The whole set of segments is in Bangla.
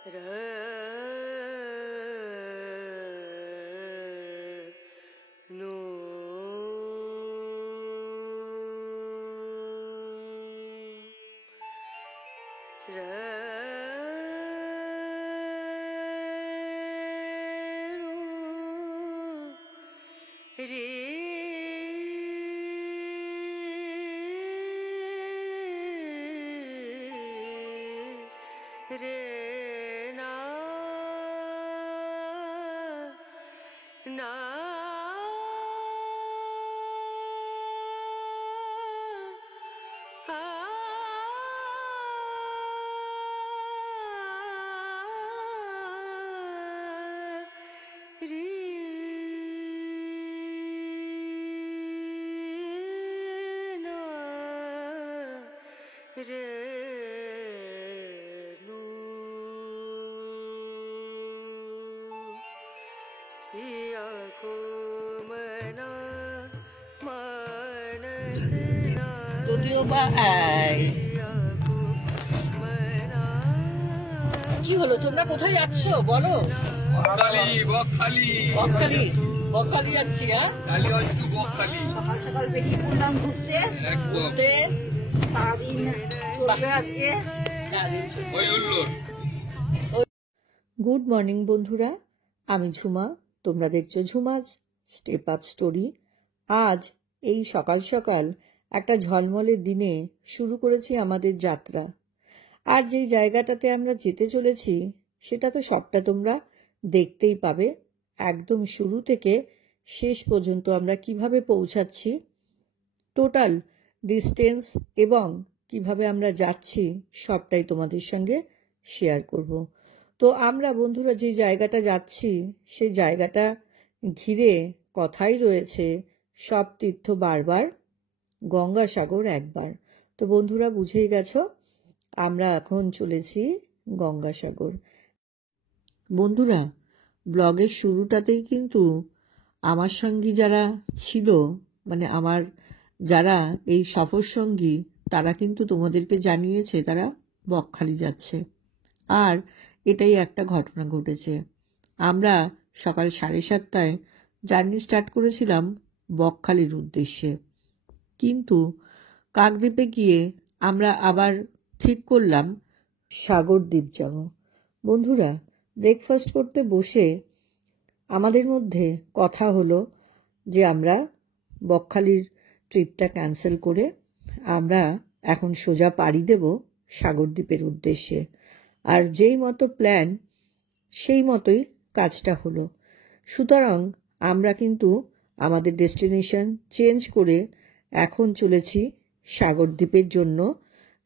কি হলো, তোমরা কোথায় যাচ্ছ বলো? বকখালি যাচ্ছি। সকাল সকাল বেরিয়ে পড়লাম ঘুরতে। সারাদিন চলবে আজকে। গুড মর্নিং বন্ধুরা, আমি ঝুমা, তোমরা দেখছো ঝুমাজ স্টেপ আপ স্টোরি। আজ এই সকাল সকাল একটা ঝলমলের দিনে শুরু করেছি আমাদের যাত্রা। আর যেই জায়গাটাতে আমরা যেতে চলেছি সেটা তো সবটা তোমরা দেখতেই পাবে, একদম শুরু থেকে শেষ পর্যন্ত আমরা কিভাবে পৌঁছাচ্ছি, টোটাল ডিস্টেন্স এবং কিভাবে আমরা যাচ্ছি সবটাই তোমাদের সঙ্গে শেয়ার করব। তো আমরা বন্ধুরা যে জায়গাটা যাচ্ছি সেই জায়গাটা ঘিরে কথাই রয়েছে, সব তীর্থ বারবার, গঙ্গাসাগর একবার। তো বন্ধুরা বুঝেই গেছো আমরা এখন চলেছি গঙ্গাসাগর। বন্ধুরা ব্লগের শুরুটাতেই কিন্তু আমার সঙ্গী যারা ছিল, মানে আমার যারা এই সফর সঙ্গী, তারা কিন্তু তোমাদেরকে জানিয়েছে তারা বকখালি যাচ্ছে। আর এটাই একটা ঘটনা ঘটেছে। আমরা সকাল 7:30টায় জার্নি স্টার্ট করেছিলাম বকখালির উদ্দেশ্যে, কিন্তু কাকদ্বীপে গিয়ে আমরা আবার ঠিক করলাম সাগরদ্বীপ যাব। বন্ধুরা ব্রেকফাস্ট করতে বসে আমাদের মধ্যে কথা হলো যে আমরা বকখালির ট্রিপটা ক্যান্সেল করে আমরা এখন সোজা পাড়ি দেব সাগরদ্বীপের উদ্দেশ্যে। আর যেই মতো প্ল্যান সেই মতোই কাজটা হলো। সুতরাং আমরা কিন্তু আমাদের ডেস্টিনেশন চেঞ্জ করে এখন চলেছি সাগরদ্বীপের জন্য।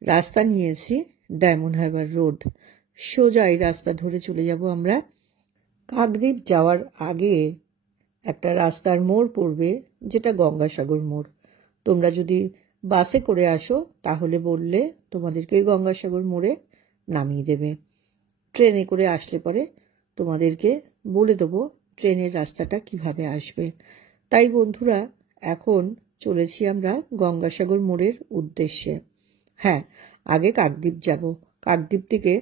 রাস্তা নিয়েছি ডায়মন্ড হারবার রোড, সোজা এই রাস্তা ধরে চলে যাব আমরা। কাকদ্বীপ যাওয়ার আগে একটা রাস্তার মোড় পড়বে, যেটা গঙ্গাসাগর মোড়। তোমরা যদি বাসে করে আসো তাহলে বললে তোমাদেরকে গঙ্গাসাগর মোড়ে নামিয়ে দেবে। ট্রেনে করে আসলে পরে তোমাদেরকে বলে দেবো ট্রেনের রাস্তাটা কিভাবে আসবে। তাই বন্ধুরা এখন চলেছি আমরা গঙ্গাসাগর মোড়ের উদ্দেশ্যে। হ্যাঁ, আগে কাকদ্বীপ যাব, কাকদ্বীপ থেকে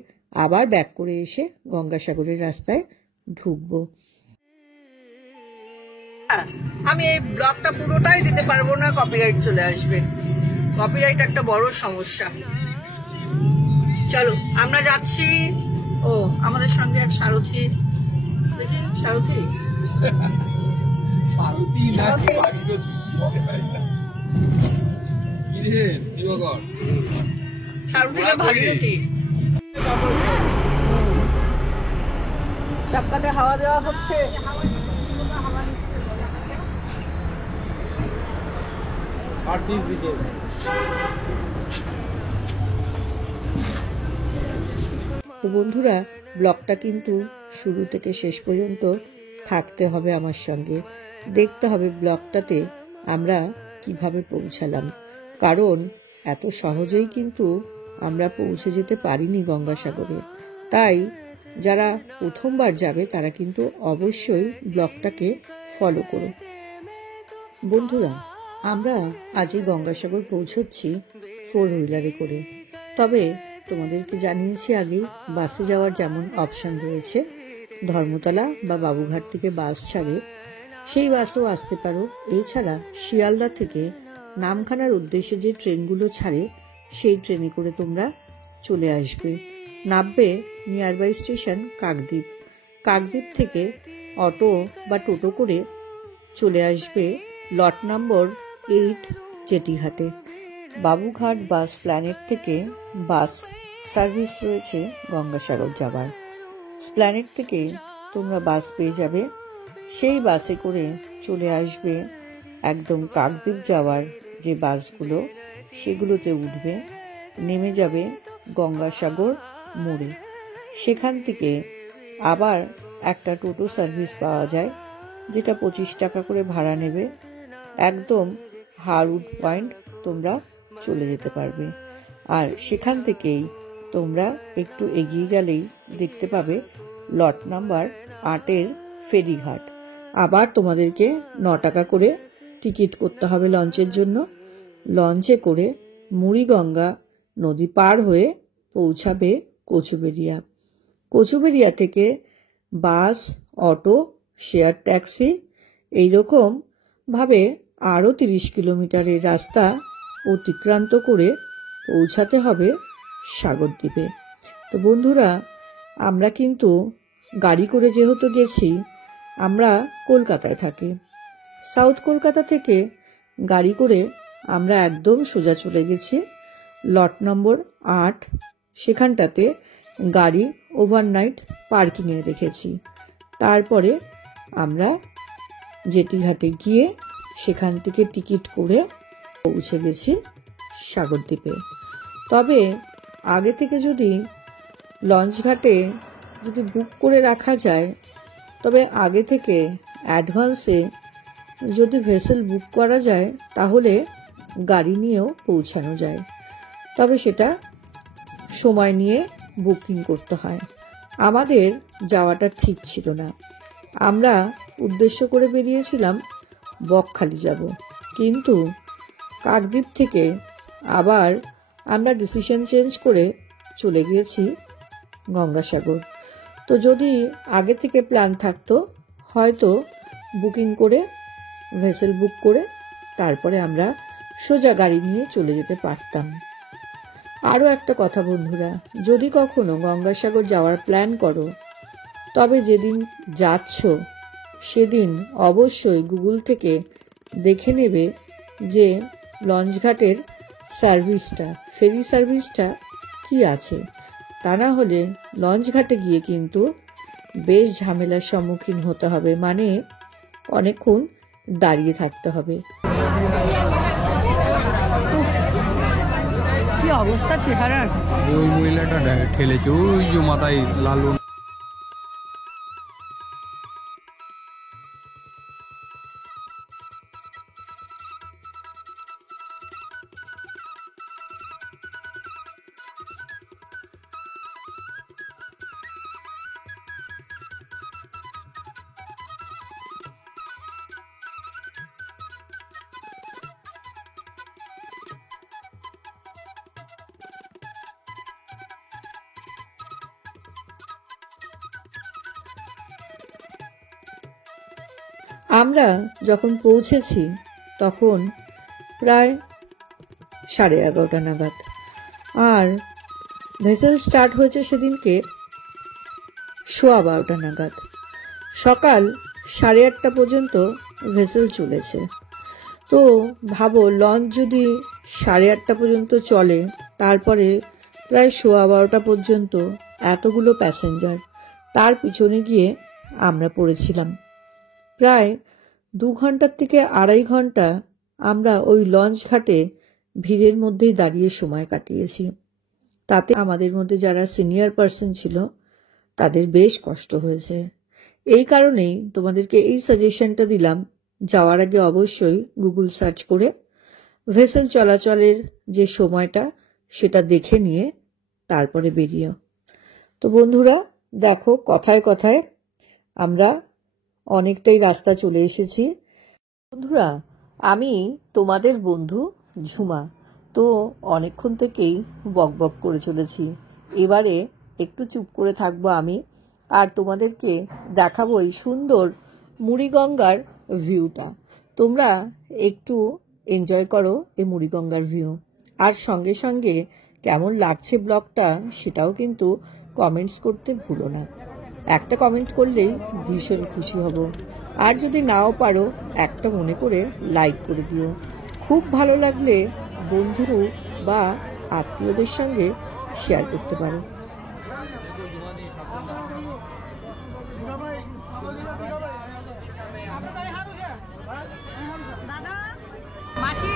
আবার ব্যাক করে এসে গঙ্গাসাগরের রাস্তায় ঢুকবো। আমি এই ব্লগটা পুরোটাই দিতে পারবো না, কপিরাইট চলে আসবে। কপিরাইট একটা বড় সমস্যা। চলো আমরা যাচ্ছি। ও আমাদের সঙ্গে এক সারথি, দেখি সারথি ভাগীরথী চাক্কাতে হাওয়া দেওয়া হচ্ছে। তো বন্ধুরা ব্লগটা কিন্তু শুরু থেকে শেষ পর্যন্ত থাকতে হবে আমার সঙ্গে, দেখতে হবে ব্লগটাতে আমরা কিভাবে পৌঁছালাম। কারণ এত সহজেই কিন্তু আমরা পৌঁছে যেতে পারিনি গঙ্গাসাগরে। তাই যারা প্রথমবার যাবে তারা কিন্তু অবশ্যই ব্লগটাকে ফলো করো। বন্ধুরা আমরা আজই গঙ্গাসাগর পৌঁছচ্ছি 4 হুইলারে করে। তবে তোমাদেরকে জানিয়েছি আগে, বাসে যাওয়ার যেমন অপশান রয়েছে, ধর্মতলা বা বাবুঘাট থেকে বাস ছাড়ে, সেই বাসেও আসতে পারো। এছাড়া শিয়ালদা থেকে নামখানার উদ্দেশ্যে যে ট্রেনগুলো ছাড়ে, সেই ট্রেনে করে তোমরা চলে আসবে। নামবে নিয়ারবাই স্টেশন কাকদ্বীপ। কাকদ্বীপ থেকে অটো বা টোটো করে চলে আসবে লট নম্বর 8 জেটিঘাটে। বাবুঘাট বাস প্ল্যানেট থেকে বাস সার্ভিস রয়েছে গঙ্গাসাগর যাবার। প্ল্যানেট থেকে তোমরা বাস পেয়ে যাবে, সেই বাসে করে চলে আসবে একদম কাকদ্বীপ যাওয়ার যে বাসগুলো, সেগুলোতে উঠবে, নেমে যাবে গঙ্গাসাগর মোড়ে। সেখান থেকে আবার একটা টোটো সার্ভিস পাওয়া যায়, যেটা 25 টাকা করে ভাড়া নেবে। একদম হারউড পয়েন্ট তোমরা চলে যেতে পারবে। আর সেখান থেকেই তোমরা একটু এগিয়ে গেলেই দেখতে পাবে লট নাম্বার 8 ফেরিঘাট। আবার তোমাদেরকে 9 টাকা করে টিকিট করতে হবে লঞ্চের জন্য। লঞ্চে করে মুড়িগঙ্গা নদী পার হয়ে পৌঁছাবে কচুবেড়িয়া। কচুবেড়িয়া থেকে বাস, অটো, শেয়ার ট্যাক্সি এইরকম ভাবে আরও 30 কিলোমিটারের রাস্তা অতিক্রান্ত করে পৌঁছাতে হবে সাগরদ্বীপে। তো বন্ধুরা, আমরা কিন্তু গাড়ি করে যেহেতু গেছি, আমরা কলকাতায় থাকি। সাউথ কলকাতা থেকে গাড়ি করে আমরা একদম সোজা চলে গেছি লট নম্বর 8। সেখানটাতে গাড়ি ওভারনাইট পার্কিংয়ে রেখেছি। তারপরে আমরা জেটিঘাটে গিয়ে সেখান থেকে টিকিট করে পৌঁছে গেছি সাগরদ্বীপে। তবে আগে থেকে যদি লঞ্চ ঘাটে যদি বুক করে রাখা যায়, তবে আগে থেকে অ্যাডভান্সে যদি ভেসেল বুক করা যায়, তাহলে গাড়ি নিয়েও পৌঁছানো যায়। তবে সেটা সময় নিয়ে বুকিং করতে হয়। আমাদের যাওয়াটা ঠিক ছিল না। আমরা উদ্দেশ্য করে বেরিয়েছিলাম বকখালি যাব, কিন্তু কাকদ্বীপ থেকে আবার আমরা ডিসিশন চেঞ্জ করে চলে গিয়েছি গঙ্গাসাগর। তো যদি আগে থেকে প্ল্যান থাকতো, হয়তো বুকিং করে ভেসেল বুক করে তারপরে আমরা সোজা গাড়ি নিয়ে চলে যেতে পারতাম। আরও একটা কথা বন্ধুরা, যদি কখনো গঙ্গাসাগর যাওয়ার প্ল্যান করো, তবে যেদিন যাচ্ছ সেদিন অবশ্যই গুগল থেকে দেখে নেবে যে লঞ্চঘাটের সার্ভিসটা, ফেরি সার্ভিসটা কি আছে। তা না হলে লঞ্চঘাটে গিয়ে কিন্তু বেশ ঝামেলার সম্মুখীন হতে হবে, মানে অনেকক্ষণ দাঁড়িয়ে থাকতে হবে। কি অবস্থা চেহারার! ওই মহিলাটা ঠেলেছে, ওই যে মাথায় লাল। আমরা যখন পৌঁছেছি তখন প্রায় 11:30 নাগাদ, আর ভেসেল স্টার্ট হয়েছে সেদিনকে 12:15 নাগাদ। সকাল 8:30 পর্যন্ত ভেসেল চলেছে। তো ভাবো, লঞ্চ যদি 8:30 পর্যন্ত চলে, তারপরে প্রায় 12:15 পর্যন্ত এতগুলো প্যাসেঞ্জার, তার পিছনে গিয়ে আমরা পড়েছিলাম। প্রায় 2 ঘন্টার থেকে 2.5 ঘন্টা আমরা ওই লঞ্চ ঘাটে ভিড়ের মধ্যেই দাঁড়িয়ে সময় কাটিয়েছি। তাতে আমাদের মধ্যে যারা সিনিয়র পার্সন ছিল তাদের বেশ কষ্ট হয়েছে। এই কারণেই তোমাদেরকে এই সাজেশনটা দিলাম, যাওয়ার আগে অবশ্যই গুগল সার্চ করে ভেসেল চলাচলের যে সময়টা সেটা দেখে নিয়ে তারপরে বেরিয়েও। তো বন্ধুরা দেখো, কথায় কথায় আমরা অনেকটাই রাস্তা চলে এসেছি। বন্ধুরা, আমি তোমাদের বন্ধু ঝুমা। তো অনেকক্ষণ থেকেই বকবক করে চলেছি। এবারে একটু চুপ করে থাকবো আমি, আর তোমাদেরকে দেখাবো এই সুন্দর মুড়িগঙ্গার ভিউটা। তোমরা একটু এনজয় করো এই মুড়িগঙ্গার ভিউ, আর সঙ্গে সঙ্গে কেমন লাগছে ব্লগটা সেটাও কিন্তু কমেন্টস করতে ভুলো না। একটা কমেন্ট করলেই ভীষণ খুশি হব, আর যদি নাও পারো একটা মনে করে লাইক করে দিও। খুব ভালো লাগলে বন্ধু বা আত্মীয়দের সঙ্গে শেয়ার করতে পারো। মাসি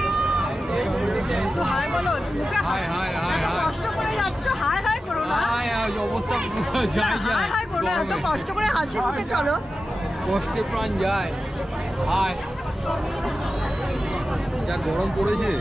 একটু হাই বলো, মুখে হাই, হাই, হাই, হাই। কষ্ট করে যাচ্ছ, হাই হাই করো না, অবস্থা যায় হাই যায় হাই করো না, এত কষ্ট করে হাসি মুখে চলো। কষ্টে প্রাণ যায়। হায়, যা গরম পড়েছে।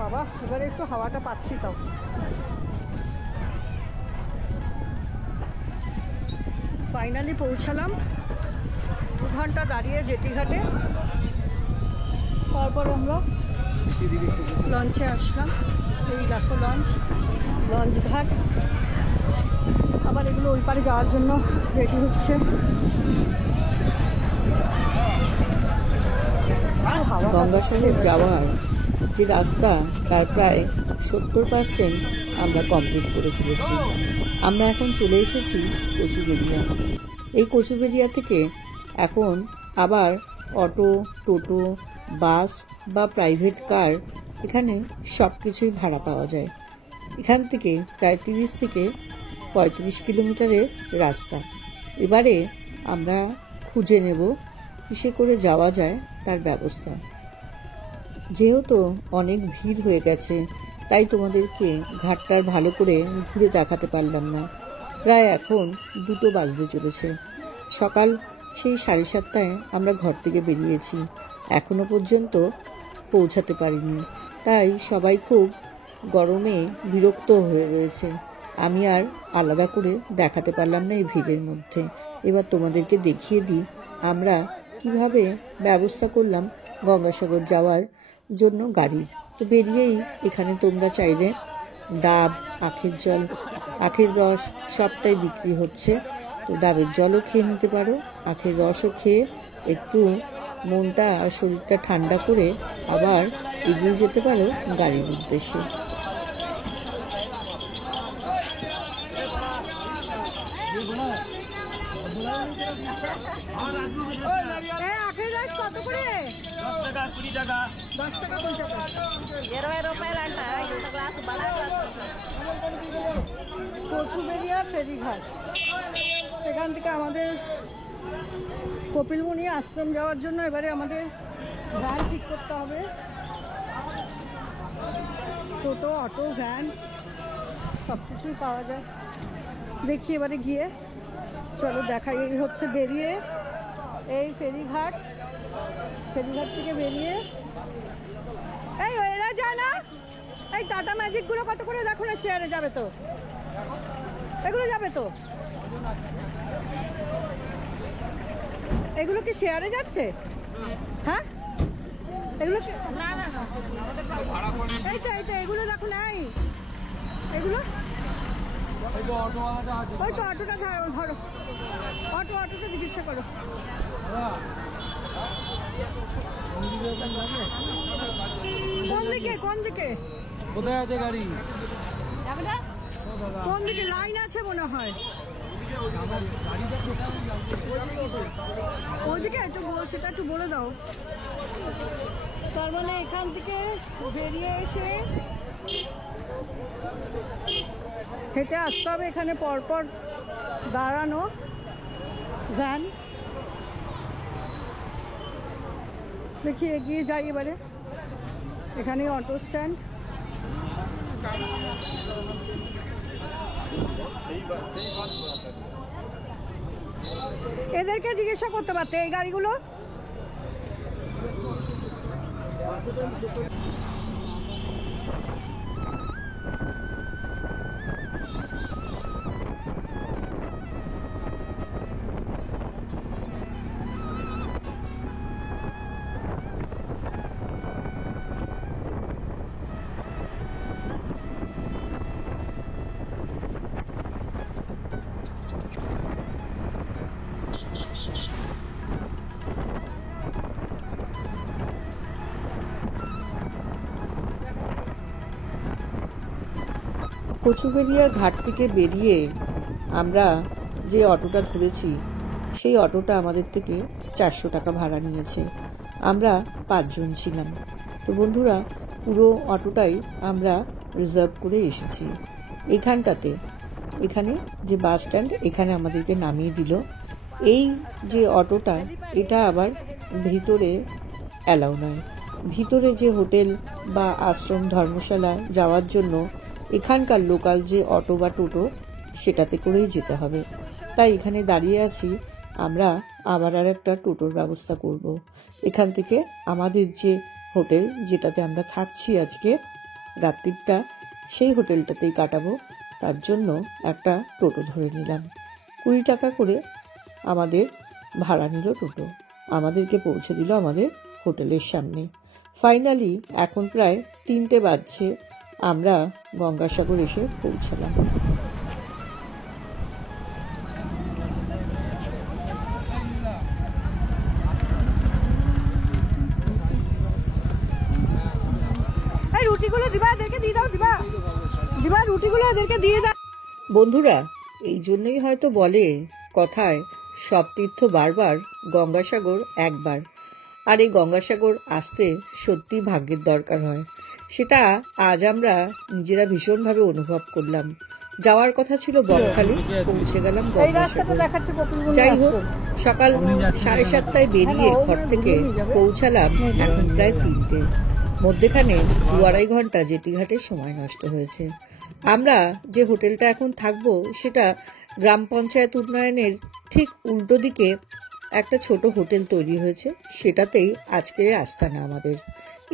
বাবা, এবারে একটু হাওয়াটা পাচ্ছি। তাও ফাইনালি পৌঁছালাম, 2 ঘন্টা দাঁড়িয়ে জেটিঘাটে। তারপর আমরা লঞ্চে আসলাম। এই দেখো লঞ্চ ঘাট। আবার এগুলো ওই পারে যাওয়ার জন্য রেডি হচ্ছে। গঙ্গাসাগর যাওয়ার যে রাস্তা তার প্রায় 70% আমরা কমপ্লিট করে ফেলেছি। আমরা এখন চলে এসেছি কচুবেড়িয়া। এই কচুবেড়িয়া থেকে এখন আবার অটো, টোটো, বাস বা প্রাইভেট কার, এখানে সব কিছুই ভাড়া পাওয়া যায়। এখান থেকে প্রায় 30 থেকে 35 কিলোমিটারের রাস্তা। এবারে আমরা খুঁজে নেব কিসে করে যাওয়া যায় তার ব্যবস্থা। যেহেতু অনেক ভিড় হয়ে গেছে, তাই তোমাদেরকে ঘাটটার ভালো করে ঘুরে দেখাতে পারলাম না। প্রায় এখন 2 বাজতে চলেছে। সকাল সেই 7:30টায় আমরা ঘর থেকে বেরিয়েছি, এখনো পর্যন্ত পৌঁছাতে পারিনি। তাই সবাই খুব গরমে বিরক্ত হয়ে রয়েছে। আমি আর আলাদা করে দেখাতে পারলাম না এই ভিড়ের মধ্যে। এবার তোমাদেরকে দেখিয়ে দিই আমরা কিভাবে ব্যবস্থা করলাম গঙ্গাসাগর যাওয়ার জন্য গাড়ির। তো বেরিয়েই এখানে তোমরা চাইলে ডাব, আখের জল, আখের রস সবটাই বিক্রি হচ্ছে। তো ডাবের জলও খেয়ে নিতে পারো, আখের রসও খেয়ে একটু মনটা আর শরীরটা ঠান্ডা করে আবার এগিয়ে যেতে পারো গাড়ির উদ্দেশ্যে। আখের রস কত করে? 10 টাকা 20 টাকা। 10 টাকা 20 টাকা। 20 రూపాయలు అంట ఇంత గ్లాసు బడా గ్లాసు। কচুবেড়িয়া ফেরিঘাট, এখান থেকে আমাদের কপিলমুনি আশ্রম যাওয়ার জন্য এবারে আমাদের ভ্যান ঠিক করতে হবে। টোটো, অটো, ভ্যান সব কিছুই পাওয়া যায়। দেখি এবারে গিয়ে, চলো দেখাই। এই হচ্ছে বেরিয়ে এই ফেরিঘাট থেকে বেরিয়ে এই এরা যায় না, এই টাটা ম্যাজিক গুলো কত করে দেখো না, শেয়ারে যাবে তো, এগুলো যাবে তো, এগুলো কি শেয়ারে যাচ্ছে? হ্যাঁ এগুলো কি? না না না এইটা এগুলো দেখো নাই, এগুলো ওই তো অটোটা ধরো, অটোতে জিজ্ঞাসা করো। কোন দিকে কোথায় আছে গাড়ি? যাবে না কোন দিকে লাইন আছে মনে হয়, ওইদিকে একটু সেটা একটু বলে দাও। তার মানে এখান থেকে বেরিয়ে এসে হেঁটে আসতে হবে, এখানে পরপর দাঁড়ানো ভ্যান। দেখি এগিয়ে যাই এবারে, এখানে অটো স্ট্যান্ড। এদেরকে জিজ্ঞাসা করতে পারতে এই গাড়িগুলো। কচুবেড়িয়া ঘাট থেকে বেরিয়ে আমরা যে অটোটা ধরেছি সেই অটোটা আমাদের থেকে 400 টাকা ভাড়া নিয়েছে। আমরা 5 জন ছিলাম। তো বন্ধুরা, পুরো অটোটাই আমরা রিজার্ভ করে এসেছি। এখানে যে বাস স্ট্যান্ড, এখানে আমাদেরকে নামিয়ে দিল। এই যে অটোটা, এটা আবার ভিতরে অ্যালাউ নয়। ভিতরে যে হোটেল বা আশ্রম ধর্মশালা যাওয়ার জন্য এখানকার লোকাল যে অটো বা টোটো, সেটাতে করেই যেতে হবে। তাই এখানে দাঁড়িয়ে আছি, আমরা আবার আর একটা টোটোর ব্যবস্থা করব। এখান থেকে আমাদের যে হোটেল, যেটাতে আমরা থাকছি আজকে রাত্রিটা, সেই হোটেলটাতেই কাটাবো। তার জন্য একটা টোটো ধরে নিলাম। 20 টাকা করে আমাদের ভাড়া নিল টোটো। আমাদেরকে পৌঁছে দিল আমাদের হোটেলের সামনে। ফাইনালি এখন প্রায় 3টে বাজছে, আমরা গঙ্গাসাগর এসে পৌঁছালাম। এই রুটিগুলো দিবা, এদেরকে দিয়ে দাও। দিবা রুটিগুলো এদেরকে দিয়ে দাও। বন্ধুরা, এই জন্যই হয়তো বলে কথায়, সব তীর্থ বারবার, গঙ্গাসাগর একবার। আর এই গঙ্গাসাগর আসতে সত্যি ভাগ্যের দরকার হয়। সেটা আজ আমরা নিজেরা ভীষণভাবে অনুভব করলাম। যাওয়ার কথা ছিল বকখালি, পৌঁছে গেলাম এই রাস্তাটা গঙ্গাসাগর। দেখাচ্ছে কপিলমুনি যাই হোক, আশ্রম। সকাল 7:30টায় বেরিয়ে ঘর থেকে পৌঁছালাম এখন প্রায় 3টে। মধ্যেখানে 2-2.5 ঘন্টা জেটিঘাটের সময় নষ্ট হয়েছে। আমরা যে হোটেলটা এখন থাকবো, সেটা গ্রাম পঞ্চায়েত উন্নয়নের ঠিক উল্টো দিকে একটা ছোট হোটেল তৈরি হয়েছে, সেটাতেই আজকের আস্তানা আমাদের।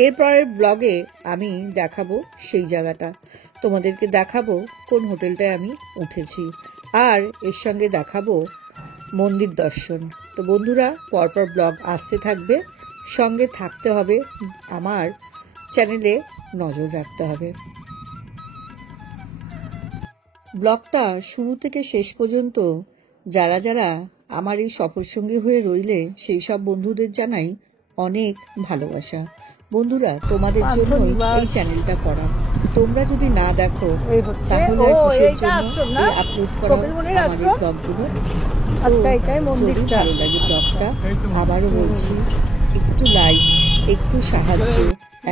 এরপরের ব্লগে আমি দেখাবো সেই জায়গাটা, তোমাদেরকে দেখাবো কোন হোটেলটায় আমি উঠেছি, আর এর সঙ্গে দেখাবো মন্দির দর্শন। তো বন্ধুরা, পরপর ব্লগ আসতে থাকবে, সঙ্গে থাকতে হবে, আমার চ্যানেলে নজর রাখতে হবে। ব্লগটা শুরু থেকে শেষ পর্যন্ত যারা যারা আমার এই সফরসঙ্গী হয়ে রইলে, সেই সব বন্ধুদের জানাই অনেক ভালোবাসা। বন্ধুরা, তোমাদের জন্যই এই চ্যানেলটা করা। তোমরা যদি না দেখো, এই হচ্ছে তাহলে ও কিসের এইটা জন্য আশ্রম না, এই আপলোড করা কপিলমুনির আমাদের আশ্রম। ব্লগগুলো? আচ্ছা, এটাই যদি মন্দিরটা। ভালো লাগে ব্লগটা, আবারও বলছি, একটু লাইক, একটু সাহায্য,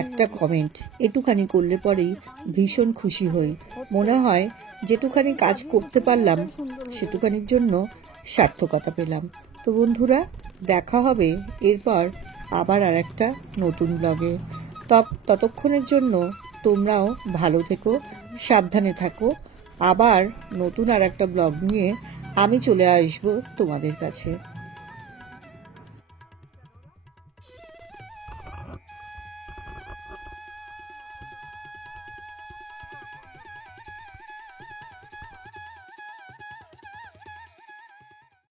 একটা কমেন্ট এটুখানি করলে পরেই ভীষণ খুশি হই। মনে হয় যেটুখানি কাজ করতে পারলাম, সেটুখানির জন্য সার্থকতা পেলাম। তো বন্ধুরা, দেখা হবে এরপর আবার আর একটা নতুন ব্লগে। ততক্ষণের জন্য তোমরাও ভালো থেকো, সাবধানে থাকো। আবার নতুন আর একটা ব্লগ নিয়ে আমি চলে আসবো তোমাদের কাছে।